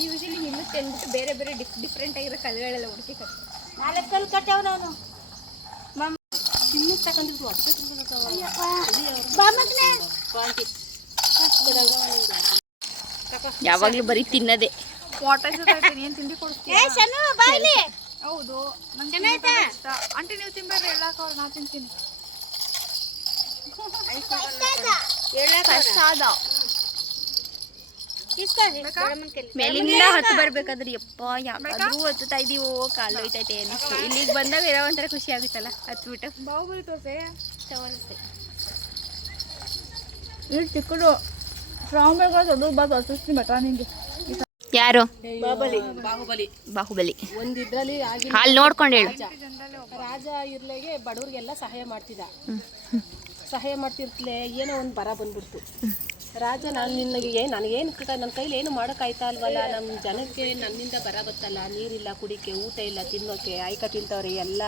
ಯೂಶಲಿ ಇನ್ನು ತಂದ್ಬಿಟ್ಟು ಬೇರೆ ಬೇರೆ ಡಿಫ್ ಡಿಫ್ರೆಂಟ್ ಆಗಿರೋ ಕಲ್ಗಳೆಲ್ಲ ಹುಡುಕಿ ಕಟ್ಟಿ ಅಷ್ಟೇ ಯಾವಾಗಲೂ ಬರೀ ತಿನ್ನದೆ. ಏನು ತಿಂಡಿ ಕೊಡ್ತೀಯ? ಏ ಶನು ಬಾಯ್ಲಿ ಹೌದು. ನಂಗೆ? ಆಂಟಿ ನೀವು ತಿನ್ಬೇಡ್ರಿ ಎಲ್ಲ ಅವ್ರು ನಾ ತಿಂತೀನಿ. ಮೇಲಿಂದ ಹತ್ತು ಬರ್ಬೇಕಾದ್ರೆ ಯಪ್ಪ ಯಾಕಾದ್ರೂ ಹತ್ತುತ್ತಾ ಇದೀವೋ ಕಾಲು ಹೋಯ್ತೈತೆ ಅನಿಸ್ತು ಇಲ್ಲಿಗೆ ಬಂದಾಗ ಏನೋ ಒಂಥರ ಖುಷಿ ಆಗುತ್ತಲ್ಲ ಹತ್ಬಿಟ್ಟು. ಬಾಹುಬಲಿ ತೋರ್ಸೆ. ಇಲ್ಲಿ ಚಿಕ್ಕದು. ಸ್ಟ್ರಾಂಗ್ ಅದು ಬಾ ಹತ್ತಿಸ್ತೀನಿ ಬಟ ನಿಂಗೆ? ಯಾರು? ಬಾಹುಬಲಿ. ಬಾಹುಬಲಿ. ಬಾಹುಬಲಿ. ಒಂದಿದ್ರಲ್ಲಿ ಅಲ್ಲಿ ನೋಡ್ಕೊಂಡು ಹೇಳು. ರಾಜ ಇರ್ಲೆಗೆ ಬಡವ್ರಿಗೆಲ್ಲ ಸಹಾಯ ಮಾಡ್ತಿದ್ದ. ಸಹಾಯ ಮಾಡ್ತಿರ್ತ್ಲೆ ಏನೋ ಒಂದು ಬರ ಬಂದ್ಬಿಡ್ತು. ರಾಜ ನಾನು ನಿನಗೆ ನನಗೇನು ನನ್ನ ಕೈಲಿ ಏನು ಮಾಡೋಕ್ಕಾಯ್ತಾ ಅಲ್ವಲ್ಲ? ನಮ್ಮ ಜನಕ್ಕೆ ನನ್ನಿಂದ ಬರ ಬತ್ತಲ್ಲ. ನೀರಿಲ್ಲ ಕುಡಿಕೆ ಊಟ ಇಲ್ಲ ತಿನ್ನೋಕೆ ಆಯ್ಕ ತಿಂತವ್ರೆ ಎಲ್ಲ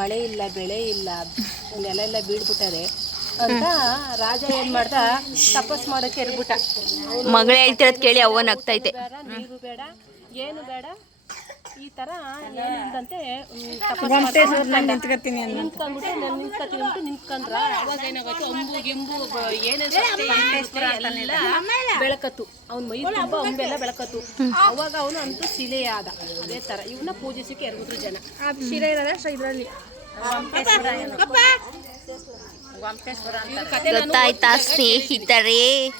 ಮಳೆ ಇಲ್ಲ ಬೆಳೆ ಇಲ್ಲ ನೆಲ ಎಲ್ಲ ಬೀಳ್ಬಿಟ್ಟರೆ ಅಂತ ರಾಜ ಏನು ಮಾಡ್ದ? ತಪಸ್ ಮಾಡೋಕೆ ಇರ್ಬಿಟ್ಟ ಮಗಳೇ ಹೇಳ್ತಿರೋದು ಕೇಳಿ ಅವನ್ ಆಗ್ತೈತೆ ನೀರು ಬೇಡ ಏನು ಬೇಡ. ಈ ತರ ಏನಿಲ್ಲದಂತೆ ನಿಂತ್ಕೊಂಡ್ಬಿಟ್ಟು ನಾನು ನಿಂತ್ಕೊತೀನಿ ಅಂದ್ಬಿಟ್ಟು. ನಿಂತ್ಕೊಂಡ್ರ. ಅವಾಗ ಏನಾಗುತ್ತೆ ಅಂಬು ಗೆಂಬು ಬ- ಏನೇ ಸೊಪ್ಪೆ, ಏನಿರುತ್ತೆ ಎಲ್ಲ ಬೆಳಕತ್ತು. ಅವ್ನ ಮೈ ತುಂಬ ಅಂಬೆಲ್ಲ ಬೆಳಕತ್ತು. ಅವಾಗ ಅವನು ಅಂತೂ ಶಿಲೆಯಾದ. ಆದ ಅದೇ ತರ. ಇವನ್ನ ಪೂಜಿಸಕ್ಕೆ ಎರಡು ಜನ. ಆ ಶಿಲೆ ಇರೋದೇ ಇದರಲ್ಲಿ. ಗೊತ್ತಾಯ್ತಾ ಸ್ನೇಹಿತರೇ?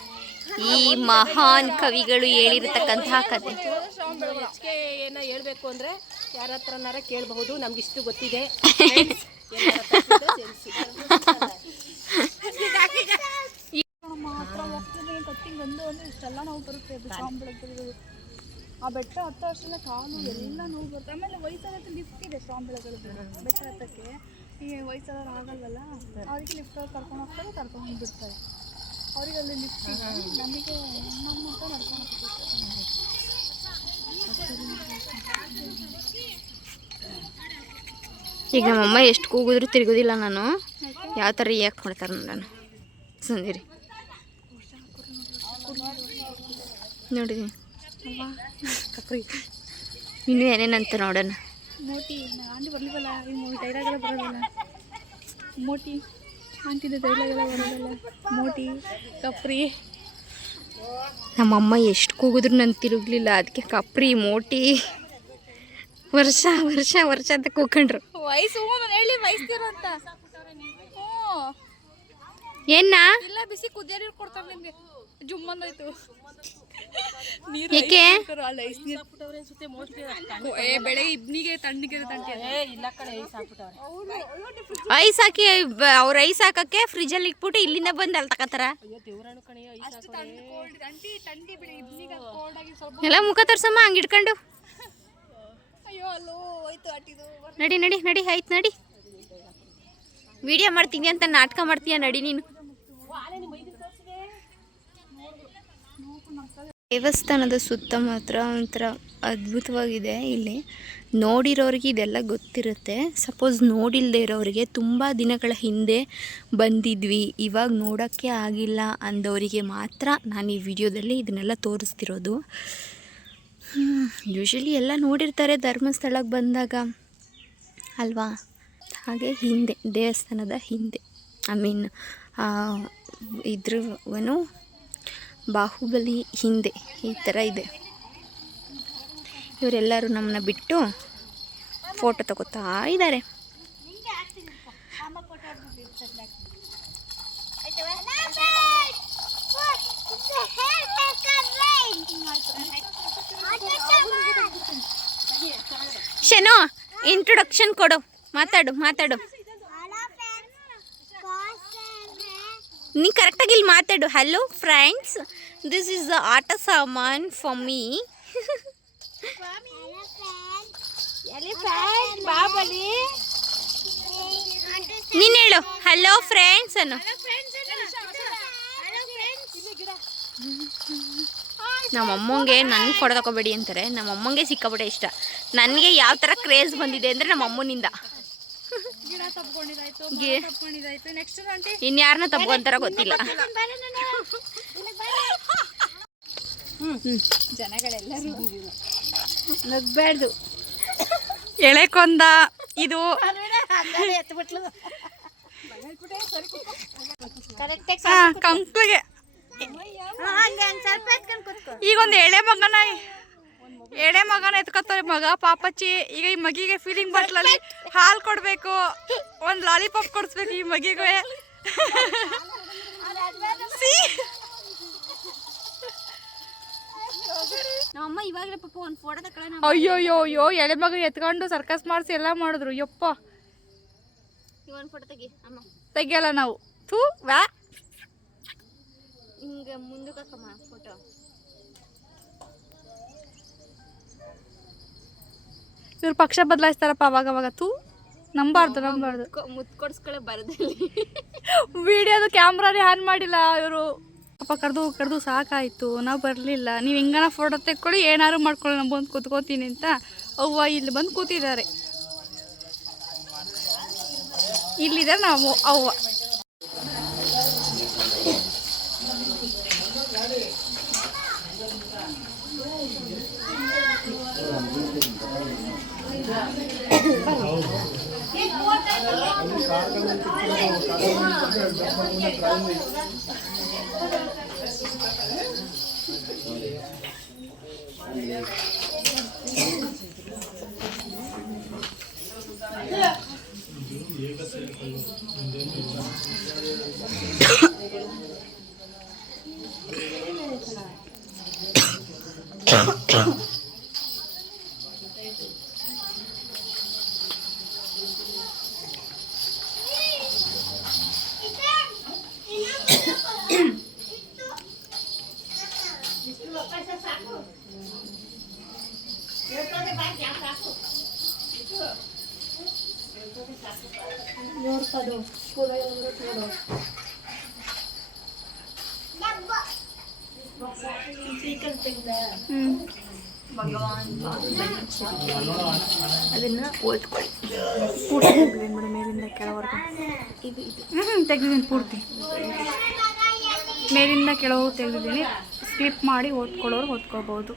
ಈ ಮಹಾನ್ ಕವಿಗಳು ಹೇಳಿರತಕ್ಕಂತಹ ಕತೆ ಹೆಚ್ಚಿಗೆ ಏನ ಹೇಳಬೇಕು ಅಂದ್ರೆ ಯಾರ ಹತ್ರನಾರ ಕೇಳಬಹುದು ಇಷ್ಟು ಗೊತ್ತಿದೆ. ಕತ್ತಿಂಗ್ ಒಂದು ಅಂದ್ರೆ ಇಷ್ಟೆಲ್ಲ ನೋವು ಬರುತ್ತೆ ಅದು ಆ ಬೆಟ್ಟ ಹತ್ತೋ ವರ್ಷದ ಕಾಲು ಎಲ್ಲ ನೋವು ಬರುತ್ತೆ. ಆಮೇಲೆ ವಯಸ್ಸಾದ ಲಿಫ್ಟ್ ಇದೆ ಶ್ರಾವಣಬೆಳಗೊಳದ್ದು ಬೆಟ್ಟ ಹತ್ತಕ್ಕೆ ಈ ವಯಸ್ಸಾದವ್ರು ಆಗಲ್ವಲ್ಲ? ಅವರಿಗೆ ಲಿಫ್ಟ್ ಕರ್ಕೊಂಡು ಹೋಗ್ತಾರೆ, ಕರ್ಕೊಂಡು ಹೋಗ್ಬಿಡ್ತಾರೆ ಅವರಿಗೆ ಅಲ್ಲಿ ಲಿಫ್ಟ್ ಇದೆ. ನಮಗೆ ನಮ್ಮ ಹತ್ರ ನಡ್ಕೊಂಡು ಹೋಗ್ಬೇಕು. ಈಗ ನಮ್ಮಮ್ಮ ಎಷ್ಟು ಕೂಗಿದ್ರು ತಿರುಗೋದಿಲ್ಲ ನಾನು. ಯಾವ ಥರ ರಿಯಾಕ್ಟ್ ಮಾಡ್ತಾರೆ ನೋಡೋಣ. ಸಂದಿರಿ. ನೋಡಿ. ಇನ್ನೂ ಏನೇನಂತ ನೋಡೋಣ. ಮೋಟಿ ಆಂಟಿ ಬರ್ಲಿವಲ್ಲ ಈ ಮೂವಿ ಡೈಲಾಗ್ ಎಲ್ಲ ಬರೋದಿಲ್ಲ. ಮೋಟಿ ಆಂಟಿದು ಡೈಲಾಗೆಲ್ಲ ಬರೋದಿಲ್ಲ. ಮೋಟಿ ಕಪ್ರಿ. ನಮ್ಮಮ್ಮ ಎಷ್ಟು ಕೂಗಿದ್ರು ನಾನು ತಿರುಗಲಿಲ್ಲ. ಅದಕ್ಕೆ ಕಪ್ರಿ ಮೋಟಿ ವರ್ಷ ವರ್ಷ ವರ್ಷ ಅಂತ ಕೂಕೊಂಡ್ರು. ವಯಸ್ಸು ಹೇಳಿ ವಯಸ್ಸಿರೋ ಅಂತ. ಹ್ಞೂ. ಏನ ಇಲ್ಲ ಬಿಸಿ ಕುದಿಯೋ ಕೊಡ್ತಾರೆ ನಿಮಗೆ. ಜುಮ್ ಅಂದೋಯ್ತು ನೀರು ಏಕೆ? ಅಲ್ಲ ಐಸ್ ಬೆಳಗ್ಗೆ ತಣ್ಣಗೆ ಹಾಕಿ ಅವ್ರ ಐಸ್ ಹಾಕಕ್ಕೆ ಫ್ರಿಜಲ್ಲಿ ಇಟ್ಬಿಟ್ಟು ಇಲ್ಲಿಂದ ಬಂದು ಅಲ್ಲಿ ತಗೋತಾರ ಅಯ್ಯೋ ದೇವರಾಣು ಕಣೆ ಐಸ್ ಹಾಕೋರೆ ಅಂಟಿ ತಂಡಿ ಬೆಳಿ ಇಬ್ನಿಗೆ ಕೋಲ್ಡ್ ಆಗಿ ಸ್ವಲ್ಪ ಎಲ್ಲ ಮುಖ ತೋರ್ಸಮ್ಮ ಹಂಗೆ ಇಟ್ಕೊಂಡು. ನಡಿ ನಡಿ ನಡಿ ಆಯ್ತು ನಡಿ. ವಿಡಿಯೋ ಮಾಡ್ತೀನಿ ಅಂತ ನಾಟಕ ಮಾಡ್ತೀಯ ನಡಿ ನೀನು. ದೇವಸ್ಥಾನದ ಸುತ್ತ ಮಾತ್ರ ಒಂಥರ ಅದ್ಭುತವಾಗಿದೆ ಇಲ್ಲಿ. ನೋಡಿರೋರಿಗೆ ಇದೆಲ್ಲ ಗೊತ್ತಿರುತ್ತೆ. ಸಪೋಸ್ ನೋಡಿಲ್ಲದೆ ಇರೋರಿಗೆ ತುಂಬ ದಿನಗಳ ಹಿಂದೆ ಬಂದಿದ್ವಿ. ಇವಾಗ ನೋಡೋಕ್ಕೆ ಆಗಿಲ್ಲ ಅಂದವರಿಗೆ ಮಾತ್ರ ನಾನು ಈ ವಿಡಿಯೋದಲ್ಲಿ ಇದನ್ನೆಲ್ಲ ತೋರಿಸ್ತಿರೋದು. ಯೂಶಲಿ ಎಲ್ಲ ನೋಡಿರ್ತಾರೆ ಧರ್ಮಸ್ಥಳಕ್ಕೆ ಬಂದಾಗ. ಅಲ್ವಾ? ಹಾಗೆ ಹಿಂದೆ, ದೇವಸ್ಥಾನದ ಹಿಂದೆ. ಐ ಮೀನ್ ಇದ್ರವನು ಬಾಹುಬಲಿ ಹಿಂದೆ ಈ ಥರ ಇದೆ. ಇವರೆಲ್ಲರೂ ನಮ್ಮನ್ನ ಬಿಟ್ಟು ಫೋಟೋ ತಗೋತಾ ಇದ್ದಾರೆ. ಶನೋ ಇಂಟ್ರೊಡಕ್ಷನ್ ಕೊಡು. ಮಾತಾಡು ಮಾತಾಡು. ನೀ ಕರೆಕ್ಟಾಗಿ ಇಲ್ಲಿ ಮಾತಾಡು. Hello friends this is the ಆಟ ಸಾಮಾನ್ ಫಾರ್ ಮೀ ನೀನು ಹೇಳು. ಹಲೋ ಫ್ರೆಂಡ್ಸ್ ಅನ್ನು. ನಮ್ಮ ಅಮ್ಮಂಗೆ ನನಗೆ ಫೋಟೋ ತಗೋಬೇಡಿ ಅಂತಾರೆ. ನಮ್ಮ ಅಮ್ಮಂಗೆ ಸಿಕ್ಕಾಬಿಟ್ಟೆ ಇಷ್ಟ. ನನಗೆ ಯಾವ ಥರ ಕ್ರೇಜ್ ಬಂದಿದೆ ಅಂದರೆ ನಮ್ಮ ಅಮ್ಮನಿಂದ. ಗಿಡ ತಪ್ಕೊಂಡಿದಾಯ್ತು ಗಿ- ತಪ್ಕೊಂಡಿದಾಯ್ತು ನೆಕ್ಸ್ಟ್ ಆಂಟಿ ಇನ್ಯಾರನ್ನ ತಪ್ಕೊಂತಾರ ಗೊತ್ತಿಲ್ಲ. ಜನಗಳೆಲ್ಲರೂ ನಗ್ಬೇಡ್ದು ಎಳೆಕೊಂದ ಇದು ಕಂಕ್ಳಿಗೆ ಈಗ ಒಂದು ಎಳೆ ಮಗನ ಎಳೆ ಮಗನ ಎತ್ಕೊತಾರೆ ಮಗ ಪಾಪಚ್ಚಿ ಈಗ ಈ ಮಗಿಗೆ ಫೀಲಿಂಗ್ ಬಟ್ಲಲ್ಲಿ ಹಾಲು ಕೊಡಬೇಕು ಒಂದು ಲಾಲಿಪಾಪ್ ಕೊಡಿಸ್ಬೇಕು ಈ ಮಗಿಗೆ. ನಮ್ಮಮ್ಮ ಇವಾಗಲೇ ಪಾಪ ಒಂದು ಫೋಟೋ ತಗೊಳ್ಳೋಣ ಅಯ್ಯೋ ಅಯ್ಯೋ ಅಯ್ಯೋ ಎಳೆ ಮಗ ಎತ್ಕೊಂಡು ಸರ್ಕಸ್ ಮಾಡಿಸಿ ಎಲ್ಲ ಮಾಡಿದ್ರು ಯಪ್ಪ. ಒಂದು ಫೋಟೋ ತೆಗಿ ಅಮ್ಮ. ತೆಗಿಯಲ್ಲ ನಾವು. ಥೂ ವ್ಯಾ. ಹಿಂಗೆ ಮುಂದಕ್ಕೆ ಇವ್ರು ಪಕ್ಷ ಬದಲಾಯಿಸ್ತಾರಪ್ಪ ಅವಾಗ ಅವಾಗ. ತೂ ನಂಬಾರ್ದು ನಂಬಾರ್ದು. ಬರದಲ್ಲಿ. ಬರೋದಲ್ಲಿ ವಿಡಿಯೋದು ಕ್ಯಾಮ್ರಾನೇ ಆನ್ ಮಾಡಿಲ್ಲ ಇವರು. ಅಪ್ಪ ಕರೆದು ಕರೆದು ಸಾಕಾಯ್ತು ನಾವು ಬರಲಿಲ್ಲ. ನೀವು ಹಿಂಗನ ಫೋಟೋ ತೆಕ್ಕೊಳ್ಳಿ ಏನಾರು ಮಾಡ್ಕೊಳ್ಳಿ ನಾನು ಬಂದು ಕೂತ್ಕೋತೀನಿ ಅಂತ ಅವ್ವ ಇಲ್ಲಿ ಬಂದು ಕೂತಿದ್ದಾರೆ. ಇಲ್ಲಿದ್ದಾರೆ ನಾವು ಅವ್ವ. Yeah. ಅದನ್ನು ಓದ್ಕೊಳ್ಳಿ ಪೂರ್ತಿ ತೆಗ್ದಿದ್ದೀನಿ ಮೇಡಮ್ ಮೇಲಿಂದ ಕೆಳವರೆಗೂ ಹ್ಞೂ ತೆಗ್ದಿದ್ದೀನಿ ಪೂರ್ತಿ ಮೇಲಿಂದ ಕೆಳಗೂ ತೆಗೆದಿದ್ದೀನಿ ಸ್ಕಿಪ್ ಮಾಡಿ ಓದ್ಕೊಳ್ಳೋರು ಓದ್ಕೋಬೋದು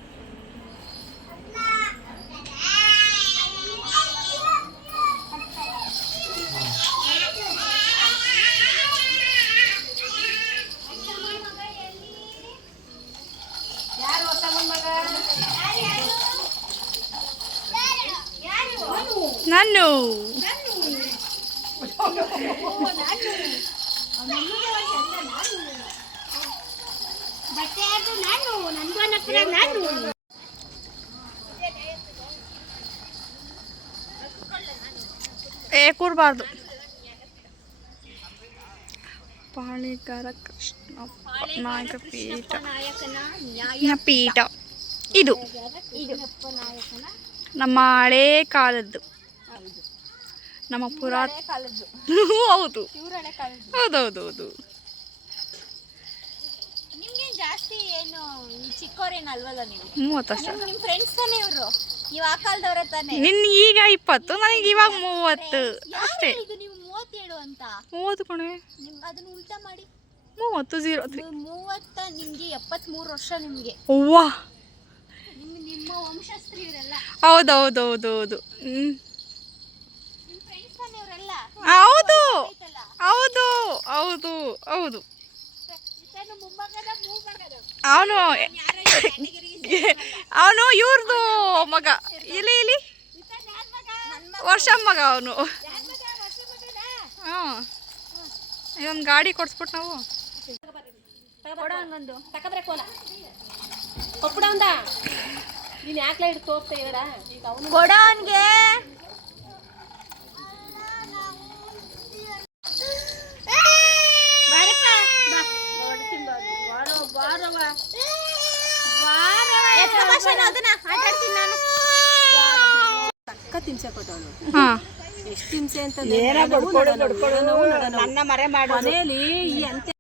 ನಾನು ನಾನು ಏ ಕೂರ್ಬಾರ್ದು. ಪಾಳಿಕರ ಕೃಷ್ಣಪ್ಪ ನಾಯಕ ಪೀಠ. ಪೀಠ. ಇದು. ನಮ್ಮ ಹಳೇ ಕಾಲದ್ದು. ನಮ್ಮ ಪುರಾಣ ಕಾಲದ್ದು ಹೌದು. ಹೌದು ಹೌದೌದೌದು. ನಿಮ್ಗೆ ಜಾಸ್ತಿ ಏನು ಚಿಕ್ಕವ್ರೇನು ಅಲ್ವಲ್ಲ ನೀವು? ಮೂವತ್ತಷ್ಟ? ನಿಮ್ಮ ಫ್ರೆಂಡ್ಸ್ ತಾನೇ ಇವರು? ನೀವು ಆ ಕಾಲದವರ ತಾನೇ? ನಿನ್ ಈಗ ಇಪ್ಪತ್ತು ನನಗೆ ಇವಾಗ ಮೂವತ್ತು. ಅಷ್ಟೇ. ಇದು ನೀವು ಮೂವತ್ತೇಳು ಅಂತ? ಮೂವತ್ತು ಕಣೆ. ನಿಮ್ ಅದನ್ನ ಉಲ್ಟಾ ಮಾಡಿ. ಮೂವತ್ತು ಜೀರೋ ಮೂವತ್ತ ನಿಮ್ಗೆ ಎಪ್ಪತ್ಮೂರು ವರ್ಷ ನಿಮ್ಗೆ. ಅವ್ವಾ. ನಿಮ್ಮ ಇವರೆಲ್ಲ. ಹೌದೌದೌದೌದು. ಹ್ಞೂ ನಿಮ್ಮ ಫ್ರೆಂಡ್ಸ್ ತಾನೇ ಇವರೆಲ್ಲ ಹೌದು. ಹೌದು. ಹೌದು ಹೌದು ಅವನು ಅವನು ಇವ್ರದು ಮಗ. ಇಲ್ಲಿ ಇಲ್ಲಿ. ವರ್ಷ ಮಗ ಅವನು. ಹಾಂ ಇವನ್ ಗಾಡಿ ಕೊಡ್ಸ್ಬಿಟ್ಟು ನಾವು. ಕೊಡ ಹಂಗೊಂದು ತಕಬ್ರೆ ಕೋಲ ಕೊಪ್ಪಡ ಅಂದ ನೀನು ಯಾಕ್ಲ ಹಿಡ್ದು ತೋರ್ಸ್ತಾ ಹೇಳ ಈಗ ಅವನು ಕೊಡೋ ಅವನ್ಗೆ ಬಾರಪ್ಪ ಬಾ ಹೊಡ್ತೀನಿ ಬಾ ಬಾರೋ ಬಾರವ್ವ ಬಾರವ್ವ ಎತ್ತ ಭಾಷೆನ ಅದನ್ನ ಆಟಾಡ್ತೀನಿ ನಾನು ಅಕ್ಕ ತಿನ್ಸೆ ಕೊಟ್ಟವನು ಹಾಂ ಎಷ್ಟು ಹಿಂಸೆ ಅಂತ ನನ್ನ ಮರೆ ಮಾಡಿ. ಅಂತೆ